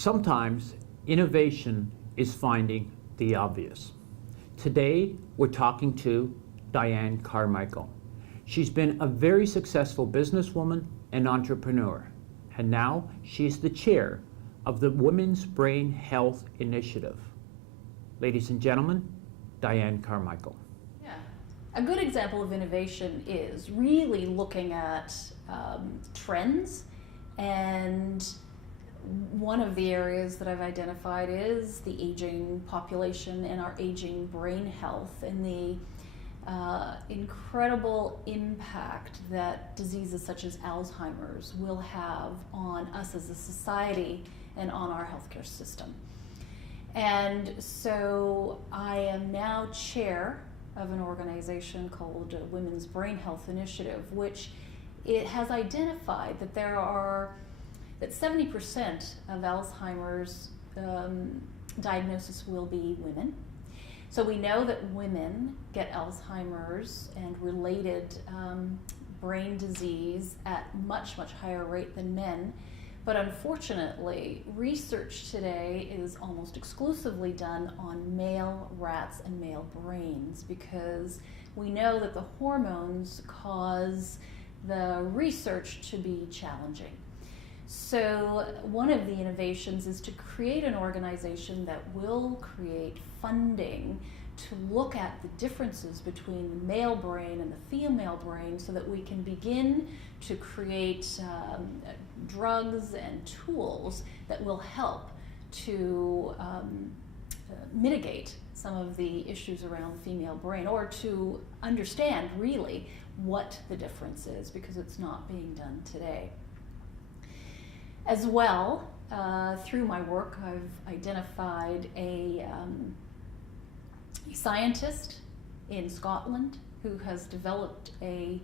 Sometimes innovation is finding the obvious. Today, we're talking to Dianne Carmichael. She's been a very successful businesswoman and entrepreneur, and now she's the chair of the Women's Brain Health Initiative. Ladies and gentlemen, Dianne Carmichael. Yeah. A good example of innovation is really looking at trends, and one of the areas that I've identified is the aging population and our aging brain health and the incredible impact that diseases such as Alzheimer's will have on us as a society and on our healthcare system. And so I am now chair of an organization called Women's Brain Health Initiative, which it has identified that that 70% of Alzheimer's diagnosis will be women. So we know that women get Alzheimer's and related brain disease at much, much higher rate than men. But unfortunately, research today is almost exclusively done on male rats and male brains, because we know that the hormones cause the research to be challenging. So one of the innovations is to create an organization that will create funding to look at the differences between the male brain and the female brain, so that we can begin to create drugs and tools that will help to mitigate some of the issues around the female brain, or to understand really what the difference is, because it's not being done today. As well, through my work, I've identified a scientist in Scotland who has developed an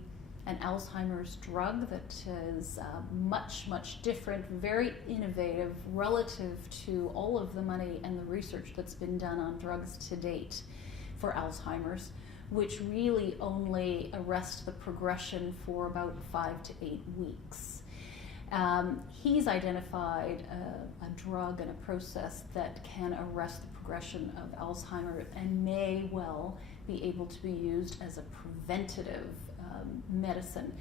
Alzheimer's drug that is much, much different, very innovative relative to all of the money and the research that's been done on drugs to date for Alzheimer's, which really only arrest the progression for about 5 to 8 weeks. He's identified a drug and a process that can arrest the progression of Alzheimer's and may well be able to be used as a preventative medicine.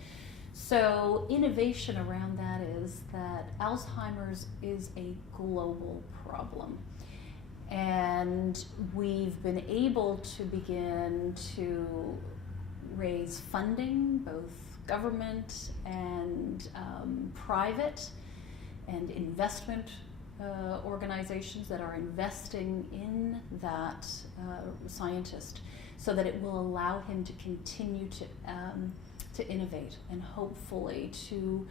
So innovation around that is that Alzheimer's is a global problem. And we've been able to begin to raise funding, both government and private, and investment organizations that are investing in that scientist, so that it will allow him to continue to innovate, and hopefully to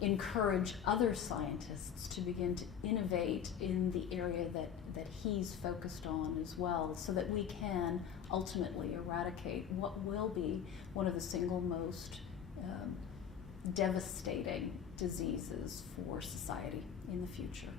encourage other scientists to begin to innovate in the area that he's focused on as well, so that we can ultimately eradicate what will be one of the single most devastating diseases for society in the future.